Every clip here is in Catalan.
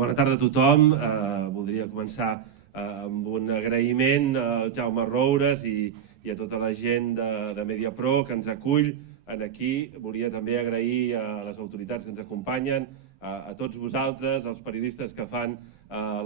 Bona tarda a tothom. Voldria començar amb un agraïment al Jaume Roures i a tota la gent de Mediapro que ens acull aquí. Volia també agrair a les autoritats que ens acompanyen, a tots vosaltres, als periodistes que fan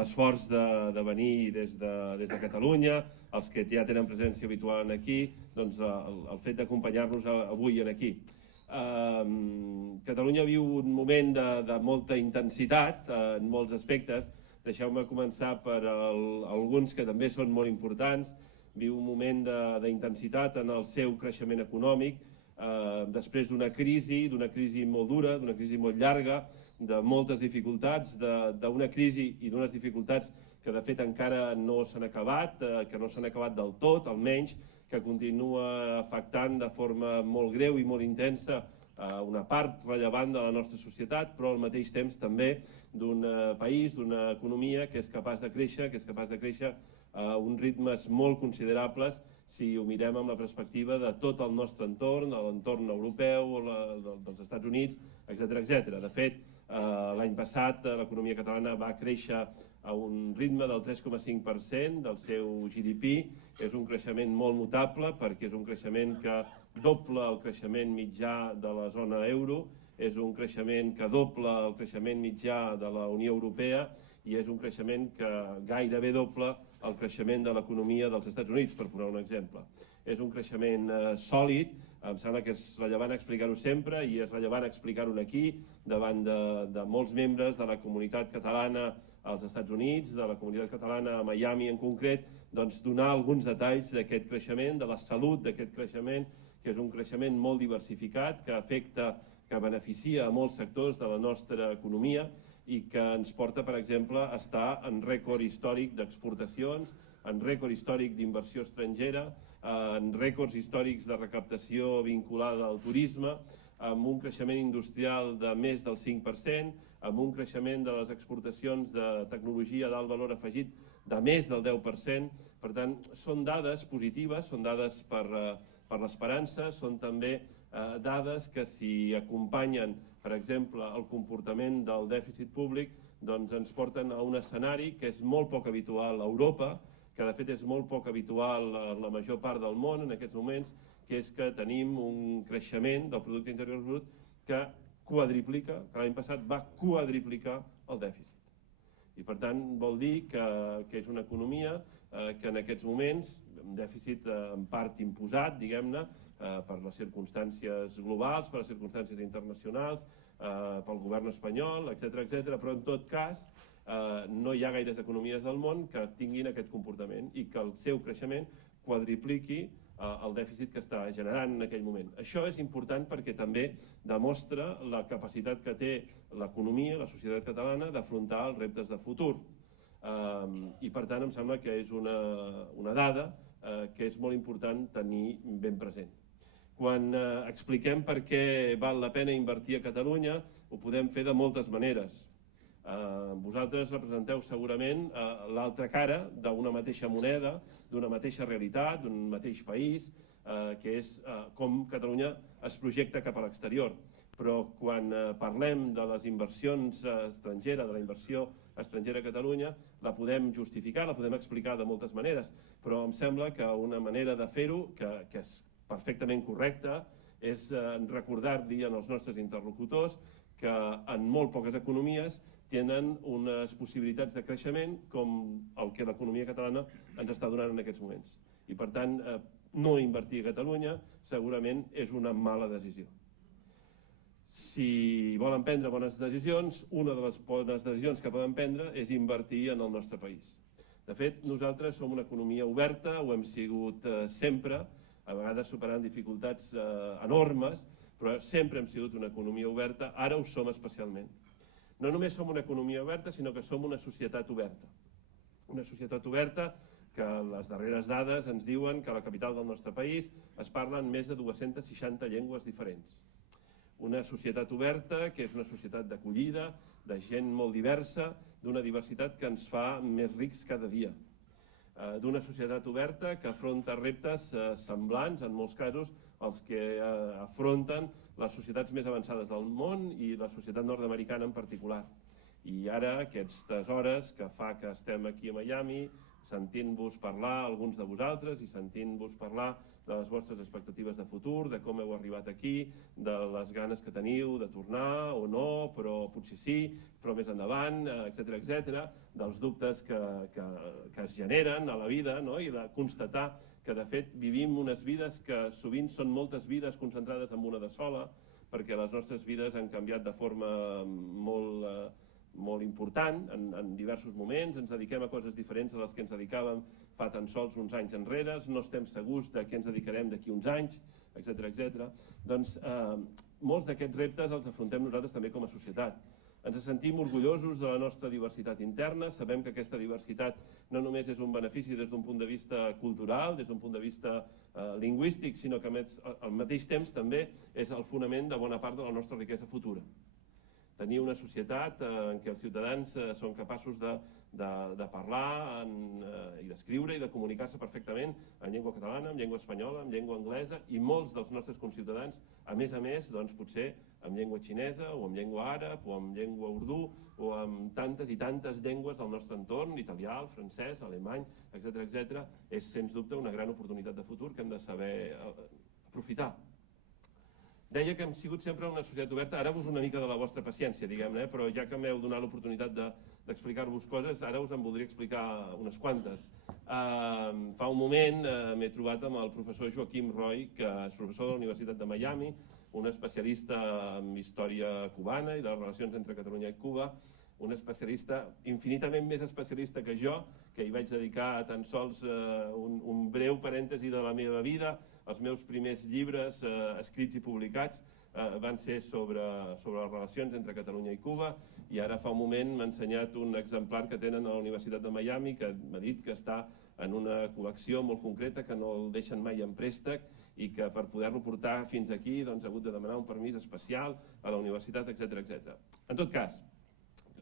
l'esforç de venir des de Catalunya, els que ja tenen presència habitual aquí, doncs el fet d'acompanyar-nos avui aquí. Catalunya viu un moment de molta intensitat en molts aspectes. Deixeu-me començar per alguns que també són molt importants. Viu un moment d'intensitat en el seu creixement econòmic, després d'una crisi molt dura, d'una crisi molt llarga, de moltes dificultats, d'una crisi i d'unes dificultats que de fet encara no s'han acabat, que no s'han acabat del tot, almenys, que continua afectant de forma molt greu i molt intensa una part rellevant de la nostra societat, però al mateix temps també d'un país, d'una economia que és capaç de créixer a uns ritmes molt considerables si ho mirem amb la perspectiva de tot el nostre entorn, l'entorn europeu, dels Estats Units, etc. De fet, l'any passat l'economia catalana va créixer a un ritme del 3,5% del seu GDP. És un creixement molt notable perquè és un creixement que dobla el creixement mitjà de la zona euro, és un creixement que dobla el creixement mitjà de la Unió Europea i és un creixement que gairebé dobla el creixement de l'economia dels Estats Units, per posar un exemple. És un creixement sòlid, em sembla que és rellevant explicar-ho sempre i és rellevant explicar-ho aquí davant de molts membres de la comunitat catalana als Estats Units, de la comunitat catalana a Miami en concret, doncs donar alguns detalls d'aquest creixement, de la salut d'aquest creixement, que és un creixement molt diversificat, que afecta, que beneficia a molts sectors de la nostra economia i que ens porta, per exemple, a estar en rècord històric d'exportacions, en rècord històric d'inversió estrangera, en rècords històrics de recaptació vinculada al turisme, amb un creixement industrial de més del 5%, amb un creixement de les exportacions de tecnologia d'alt valor afegit de més del 10%. Per tant, són dades positives, són dades per l'esperança, són també dades que si acompanyen, per exemple, el comportament del dèficit públic, doncs ens porten a un escenari que és molt poc habitual a Europa, que de fet és molt poc habitual a la major part del món en aquests moments, que és que tenim un creixement del producte interior brut que quadriplica, que l'any passat va quadriplicar el dèficit. I per tant vol dir que és una economia que en aquests moments, un dèficit en part imposat, diguem-ne, per les circumstàncies globals, per les circumstàncies internacionals, pel govern espanyol, etc. Però en tot cas no hi ha gaires economies del món que tinguin aquest comportament i que el seu creixement quadripliqui el dèficit que està generant en aquell moment. Això és important perquè també demostra la capacitat que té l'economia, la societat catalana, d'afrontar els reptes de futur. I per tant em sembla que és una dada que és molt important tenir ben present. Quan expliquem per què val la pena invertir a Catalunya, ho podem fer de moltes maneres. Vosaltres representeu segurament l'altra cara d'una mateixa moneda, d'una mateixa realitat, d'un mateix país, que és com Catalunya es projecta cap a l'exterior. Però quan parlem de les inversions estrangeres, de la inversió estrangera a Catalunya, la podem justificar, la podem explicar de moltes maneres, però em sembla que una manera de fer-ho, que és perfectament correcta, és recordar-li als nostres interlocutors que en molt poques economies tenen unes possibilitats de creixement com el que l'economia catalana ens està donant en aquests moments. I per tant, no invertir a Catalunya segurament és una mala decisió. Si volen prendre bones decisions, una de les bones decisions que poden prendre és invertir en el nostre país. De fet, nosaltres som una economia oberta, ho hem sigut sempre, a vegades superant dificultats enormes, però sempre hem sigut una economia oberta, ara ho som especialment. No només som una economia oberta, sinó que som una societat oberta. Una societat oberta que les darreres dades ens diuen que a la capital del nostre país es parlen més de 260 llengües diferents. Una societat oberta que és una societat d'acollida, de gent molt diversa, d'una diversitat que ens fa més rics cada dia. D'una societat oberta que afronta reptes semblants, en molts casos, els que afronten les societats més avançades del món i la societat nord-americana en particular. I ara aquestes hores que fa que estem aquí a Miami, sentint-vos parlar, alguns de vosaltres, i sentint-vos parlar de les vostres expectatives de futur, de com heu arribat aquí, de les ganes que teniu de tornar o no, però potser sí, però més endavant, etc., dels dubtes que es generen a la vida, no? I de constatar que de fet vivim unes vides que sovint són moltes vides concentrades en una de sola, perquè les nostres vides han canviat de forma molt important en diversos moments, ens dediquem a coses diferents a les que ens dedicàvem fa tan sols uns anys enrere, no estem segurs de què ens dedicarem d'aquí uns anys, etc. Doncs molts d'aquests reptes els afrontem nosaltres també com a societat. Ens sentim orgullosos de la nostra diversitat interna, sabem que aquesta diversitat no només és un benefici des d'un punt de vista cultural, des d'un punt de vista lingüístic, sinó que al mateix temps també és el fonament de bona part de la nostra riquesa futura. Tenir una societat en què els ciutadans són capaços de parlar i d'escriure i de comunicar-se perfectament en llengua catalana, en llengua espanyola, en llengua anglesa, i molts dels nostres conciutadans, a més, doncs, potser en llengua xinesa o en llengua àrab o en llengua urdú o amb tantes i tantes llengües del nostre entorn, italià, el francès, alemany, etc., és sens dubte una gran oportunitat de futur que hem de saber aprofitar. Deia que hem sigut sempre una societat oberta, ara us una mica de la vostra paciència, diguem-ne, però ja que m'heu donat l'oportunitat d'explicar-vos coses, ara us en voldria explicar unes quantes. Fa un moment m'he trobat amb el professor Joaquim Roy, que és professor de la Universitat de Miami, un especialista en història cubana i de les relacions entre Catalunya i Cuba, un especialista infinitament més especialista que jo, que hi vaig dedicar tan sols un breu parèntesi de la meva vida. Els meus primers llibres escrits i publicats van ser sobre les relacions entre Catalunya i Cuba, i ara fa un moment m'ha ensenyat un exemplar que tenen a la Universitat de Miami, que m'ha dit que està en una col·lecció molt concreta, que no el deixen mai en préstec, i que per poder-lo portar fins aquí ha hagut de demanar un permís especial a la universitat, etc. En tot cas,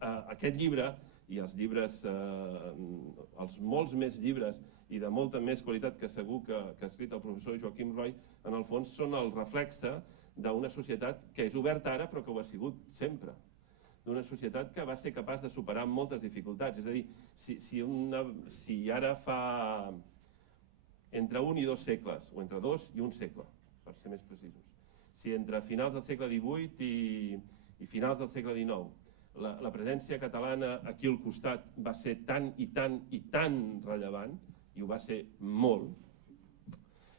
aquest llibre i els llibres, els molts més llibres i de molta més qualitat que segur que ha escrit el professor Joaquim Roy, en el fons són el reflexe d'una societat que és oberta ara però que ho ha sigut sempre, d'una societat que va ser capaç de superar moltes dificultats. És a dir, si ara fa entre un i dos segles, o entre dos i un segle, per ser més precisos, si entre finals del segle XVIII i finals del segle XIX la presència catalana aquí al costat va ser tan i tan rellevant, i ho va ser molt,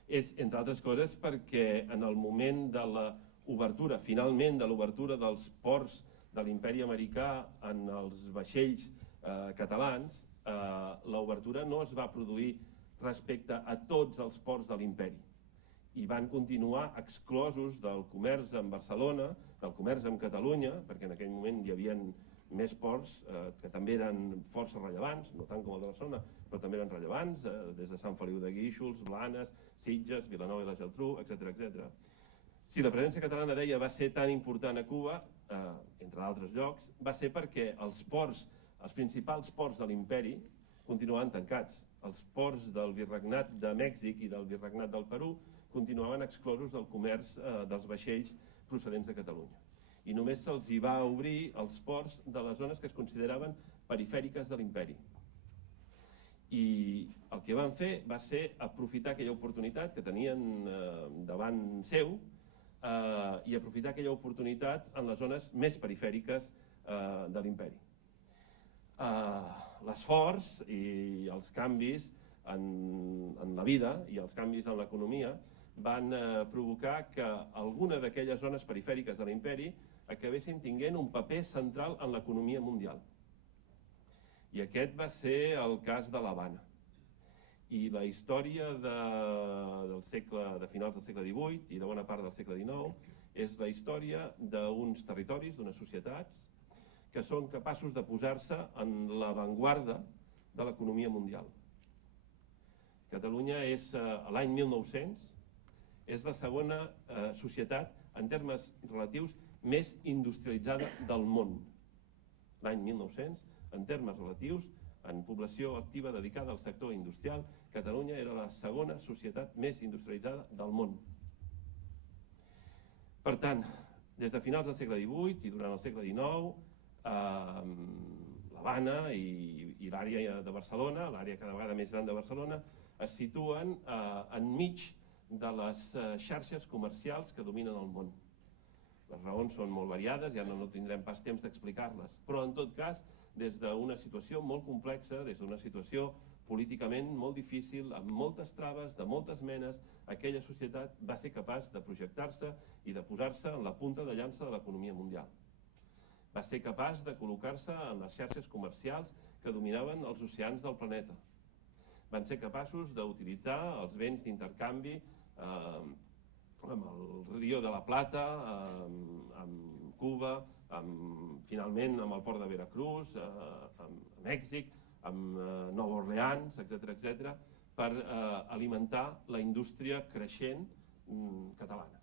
és, entre altres coses, perquè en el moment de l'obertura, finalment de l'obertura dels ports de l'imperi americà en els vaixells catalans, l'obertura no es va produir respecte a tots els ports de l'imperi, i van continuar exclosos del comerç amb Barcelona, del comerç amb Catalunya, perquè en aquell moment hi havia més ports que també eren força rellevants, no tant com el de Barcelona, però també eren rellevants, des de Sant Feliu de Guíxols, Blanes, Sitges, Vilanova i la Geltrú, etc. Si la presència catalana, deia, va ser tan important a Cuba, entre altres llocs, va ser perquè els principals ports de l'imperi continuaven tancats. Els ports del Virregnat de Mèxic i del Virregnat del Perú continuaven exclosos del comerç dels vaixells procedents de Catalunya. I només se'ls hi va obrir els ports de les zones que es consideraven perifèriques de l'imperi. I el que van fer va ser aprofitar aquella oportunitat que tenien davant seu i aprofitar aquella oportunitat en les zones més perifèriques de l'imperi. L'esforç i els canvis en la vida i els canvis en l'economia van provocar que alguna d'aquelles zones perifèriques de l'imperi acabessin tinguent un paper central en l'economia mundial. I aquest va ser el cas de l'Havana. I la història de finals del segle XVIII i de bona part del segle XIX és la història d'uns territoris, d'unes societats, que són capaços de posar-se en l'avantguarda de l'economia mundial. Catalunya és, l'any 1900, és la segona societat, en termes relatius, més industrialitzada del món. L'any 1900, en termes relatius, en població activa dedicada al sector industrial, Catalunya era la segona societat més industrialitzada del món. Per tant, des de finals del segle XVIII i durant el segle XIX, l'Havana i l'àrea de Barcelona, l'àrea cada vegada més gran de Barcelona, es situen enmig de les xarxes comercials que dominen el món. Les raons són molt variades, ja no tindrem pas temps d'explicar-les, però en tot cas, des d'una situació molt complexa, des d'una situació políticament molt difícil, amb moltes traves, de moltes menes, aquella societat va ser capaç de projectar-se i de posar-se en la punta de llança de l'economia mundial. Va ser capaç de col·locar-se en les xarxes comercials que dominaven els oceans del planeta. Van ser capaços d'utilitzar els béns d'intercanvi amb el Río de la Plata, amb Cuba, finalment amb el port de Veracruz, amb Mèxic, amb Nova Orleans, etc., per alimentar la indústria creixent catalana.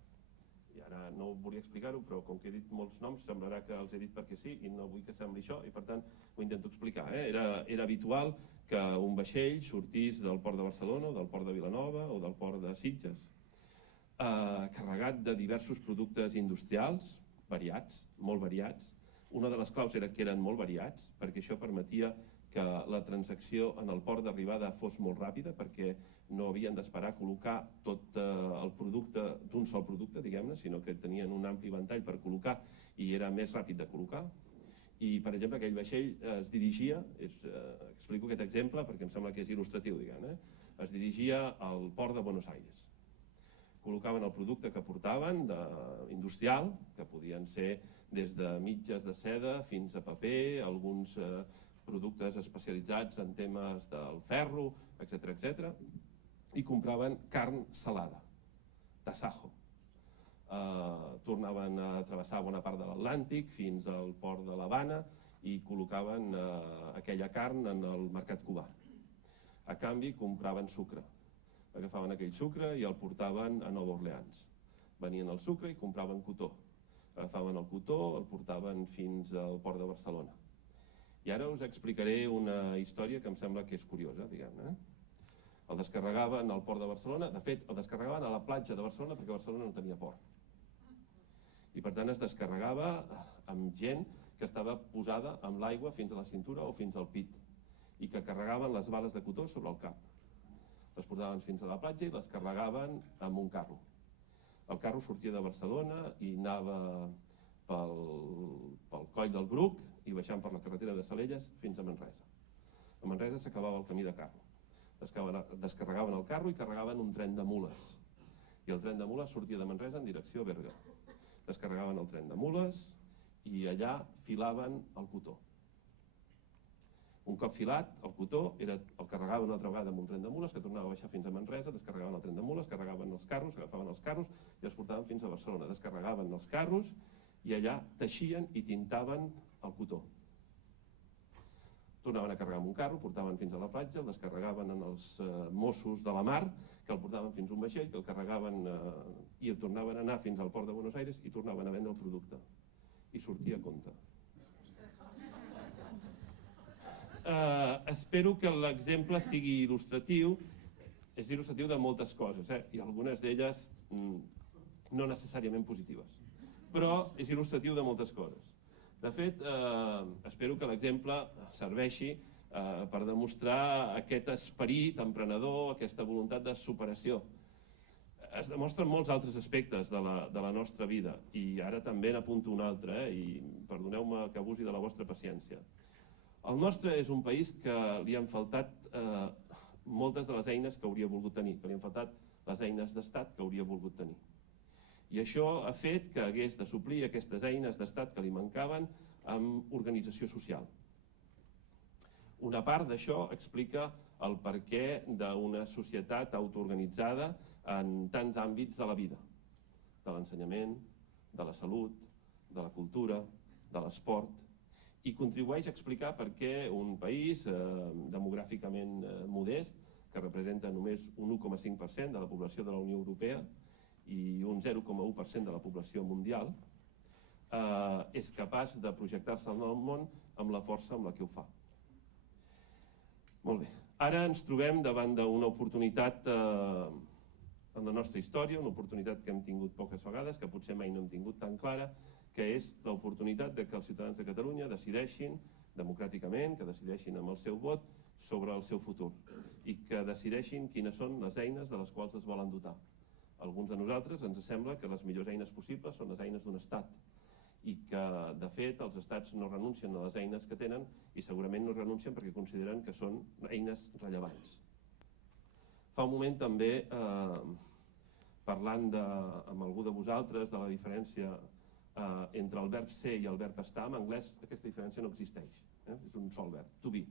I ara no volia explicar-ho, però com que he dit molts noms, semblarà que els he dit perquè sí, i no vull que sembli això, i per tant ho intento explicar. Era habitual que un vaixell sortís del port de Barcelona, o del port de Vilanova, o del port de Sitges, carregat de diversos productes industrials, variats, molt variats. Una de les claus era que eren molt variats, perquè això permetia que la transacció en el port d'arribada fos molt ràpida, perquè no havien d'esperar a col·locar tot el producte d'un sol producte, diguem-ne, sinó que tenien un ampli ventall per col·locar i era més ràpid de col·locar. I, per exemple, aquell vaixell es dirigia, explico aquest exemple perquè em sembla que és il·lustratiu, diguem-ne, es dirigia al port de Buenos Aires. Col·locaven el producte que portaven, industrial, que podien ser des de mitges de seda fins a paper, alguns productes especialitzats en temes del ferro, etc., i compraven carn salada, tasajo. Tornaven a travessar bona part de l'Atlàntic fins al port de l'Havana i col·locaven aquella carn en el mercat cubà. A canvi, compraven sucre. Agafaven aquell sucre i el portaven a Nova Orleans. Venien el sucre i compraven cotó. Agafaven el cotó, el portaven fins al port de Barcelona. I ara us explicaré una història que em sembla que és curiosa, diguem-ne. El descarregaven al port de Barcelona, de fet, el descarregaven a la platja de Barcelona perquè Barcelona no tenia port. I per tant es descarregava amb gent que estava posada amb l'aigua fins a la cintura o fins al pit i que carregaven les bales de cotó sobre el cap. Les portaven fins a la platja i les carregaven amb un carro. El carro sortia de Barcelona i anava pel coll del Bruc i baixant per la carretera de Salelles fins a Manresa. A Manresa s'acabava el camí de carro. Descarregaven el carro i carregaven un tren de mules. I el tren de mules sortia de Manresa en direcció a Berga. Descarregaven el tren de mules i allà filaven el cotó. Un cop filat, el cotó el carregaven una altra vegada amb un tren de mules que tornava a baixar fins a Manresa, descarregaven el tren de mules, carregaven els carros, agafaven els carros i els portaven fins a Barcelona. Descarregaven els carros i allà teixien i tintaven el cotó. Tornaven a carregar amb un carro, portaven fins a la platja, el descarregaven en els Mossos de la Mar, que el portaven fins a un vaixell, que el carregaven i el tornaven a anar fins al port de Buenos Aires i tornaven a vendre el producte. I sortia a compte. Espero que l'exemple sigui il·lustratiu. És il·lustratiu de moltes coses, i algunes d'elles no necessàriament positives. Però és il·lustratiu de moltes coses. De fet, espero que l'exemple serveixi per demostrar aquest esperit emprenedor, aquesta voluntat de superació. Es demostren molts altres aspectes de la nostra vida, i ara també n'apunto un altre, i perdoneu-me que abusi de la vostra paciència. El nostre és un país que li han faltat moltes de les eines que hauria volgut tenir, que li han faltat les eines d'estat que hauria volgut tenir. I això ha fet que hagués de suplir aquestes eines d'estat que li mancaven amb organització social. Una part d'això explica el perquè d'una societat autoorganitzada en tants àmbits de la vida, de l'ensenyament, de la salut, de la cultura, de l'esport, i contribueix a explicar per què un país demogràficament modest, que representa només un 1,5% de la població de la Unió Europea i un 0,1% de la població mundial, és capaç de projectar-se en el món amb la força amb la que ho fa. Molt bé. Ara ens trobem davant d'una oportunitat en la nostra història, una oportunitat que hem tingut poques vegades, que potser mai no hem tingut tan clara, que és l'oportunitat que els ciutadans de Catalunya decideixin democràticament, que decideixin amb el seu vot sobre el seu futur i que decideixin quines són les eines de les quals es volen dotar. A alguns de nosaltres ens sembla que les millors eines possibles són les eines d'un estat i que, de fet, els estats no renuncien a les eines que tenen i segurament no renuncien perquè consideren que són eines rellevants. Fa un moment també, parlant amb algú de vosaltres de la diferència entre el verb ser i el verb estar, en anglès aquesta diferència no existeix, és un sol verb, to be.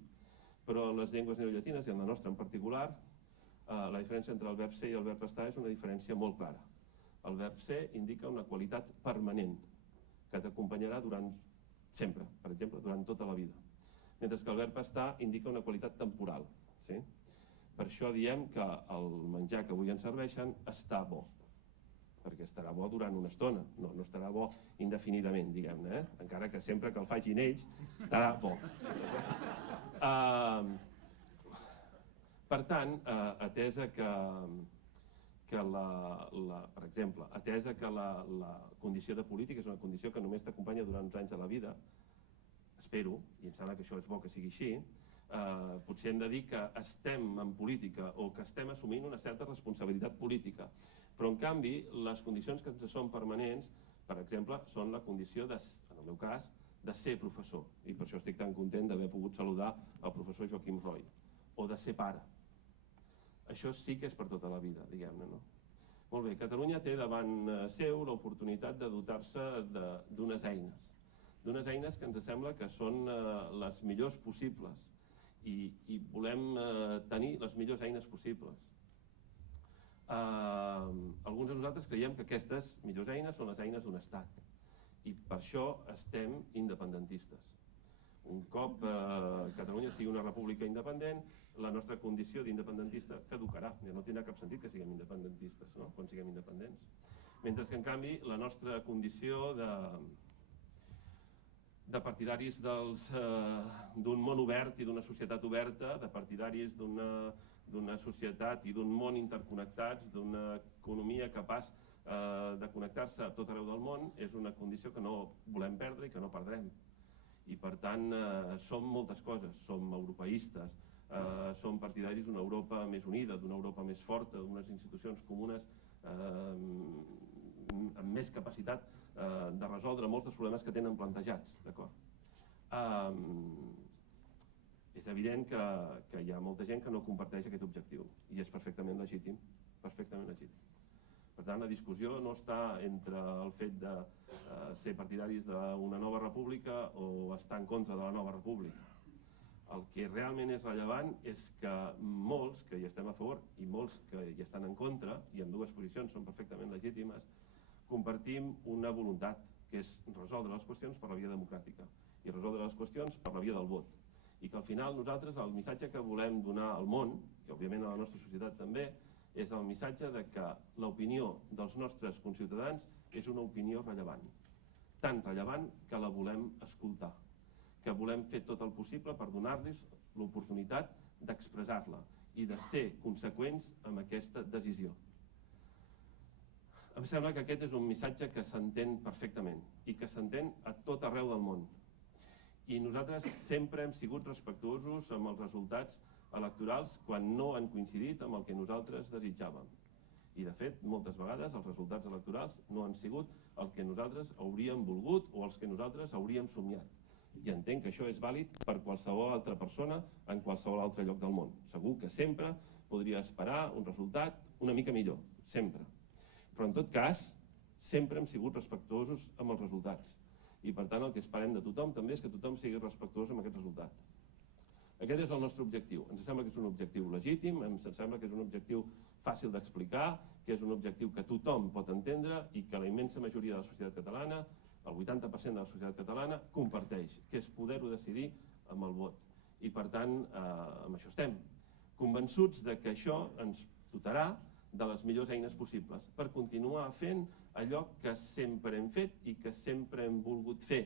Però en les llengües neollatines, i en la nostra en particular, la diferència entre el verb ser i el verb estar és una diferència molt clara. El verb ser indica una qualitat permanent que t'acompanyarà durant sempre, per exemple, durant tota la vida. Mentre que el verb estar indica una qualitat temporal. Per això diem que el menjar que avui ens serveixen està bo, perquè estarà bo durant una estona, no estarà bo indefinidament, diguem-ne, encara que sempre que el facin ells estarà bo. Per tant, atesa que, per exemple, atesa que la condició de polític és una condició que només t'acompanya durant uns anys de la vida, espero, i em sembla que això és bo que sigui així, potser hem de dir que estem en política o que estem assumint una certa responsabilitat política, però en canvi les condicions que ens són permanents, per exemple, són la condició, en el meu cas, de ser professor, i per això estic tan content d'haver pogut saludar el professor Joaquim Roy, o de ser pare. Això sí que és per tota la vida, diguem-ne, no? Molt bé, Catalunya té davant seu l'oportunitat de dotar-se d'unes eines que ens sembla que són les millors possibles i volem tenir les millors eines possibles. Alguns de nosaltres creiem que aquestes millors eines són les eines d'un estat i per això estem independentistes. Un cop Catalunya sigui una república independent, la nostra condició d'independentista caducarà. No tindrà cap sentit que siguem independentistes, no? Quan siguem independents. Mentre que, en canvi, la nostra condició de partidaris d'un món obert i d'una societat oberta, de partidaris d'una societat i d'un món interconnectats, d'una economia capaç de connectar-se a tot arreu del món, és una condició que no volem perdre i que no perdrem. I per tant som moltes coses, som europeistes, som partidaris d'una Europa més unida, d'una Europa més forta, d'unes institucions comunes amb més capacitat de resoldre molts dels problemes que tenen plantejats, d'acord? És evident que hi ha molta gent que no comparteix aquest objectiu i és perfectament legítim, perfectament legítim. Per tant, la discussió no està entre el fet de ser partidaris d'una nova república o estar en contra de la nova república. El que realment és rellevant és que molts que hi estem a favor i molts que hi estan en contra, i en dues posicions són perfectament legítimes, compartim una voluntat, que és resoldre les qüestions per la via democràtica i resoldre les qüestions per la via del vot. I que al final nosaltres el missatge que volem donar al món, i òbviament a la nostra societat també, és el missatge de que l'opinió dels nostres conciutadans és una opinió rellevant. Tan rellevant que la volem escoltar, que volem fer tot el possible per donar-los l'oportunitat d'expressar-la i de ser conseqüents amb aquesta decisió. Em sembla que aquest és un missatge que s'entén perfectament i que s'entén a tot arreu del món. I nosaltres sempre hem sigut respectuosos amb els resultats electorals quan no han coincidit amb el que nosaltres desitjàvem. I de fet, moltes vegades els resultats electorals no han sigut el que nosaltres hauríem volgut o els que nosaltres hauríem somiat. I entenc que això és vàlid per qualsevol altra persona en qualsevol altre lloc del món. Segur que sempre podria esperar un resultat una mica millor, sempre. Però en tot cas, sempre hem sigut respectuosos amb els resultats. I per tant el que esperem de tothom també és que tothom sigui respectuós amb aquest resultat. Aquest és el nostre objectiu. Ens sembla que és un objectiu legítim, ens sembla que és un objectiu fàcil d'explicar, que és un objectiu que tothom pot entendre i que la immensa majoria de la societat catalana, el 80% de la societat catalana, comparteix, que és poder-ho decidir amb el vot. I per tant, amb això estem, convençuts de que això ens dotarà de les millors eines possibles per continuar fent allò que sempre hem fet i que sempre hem volgut fer.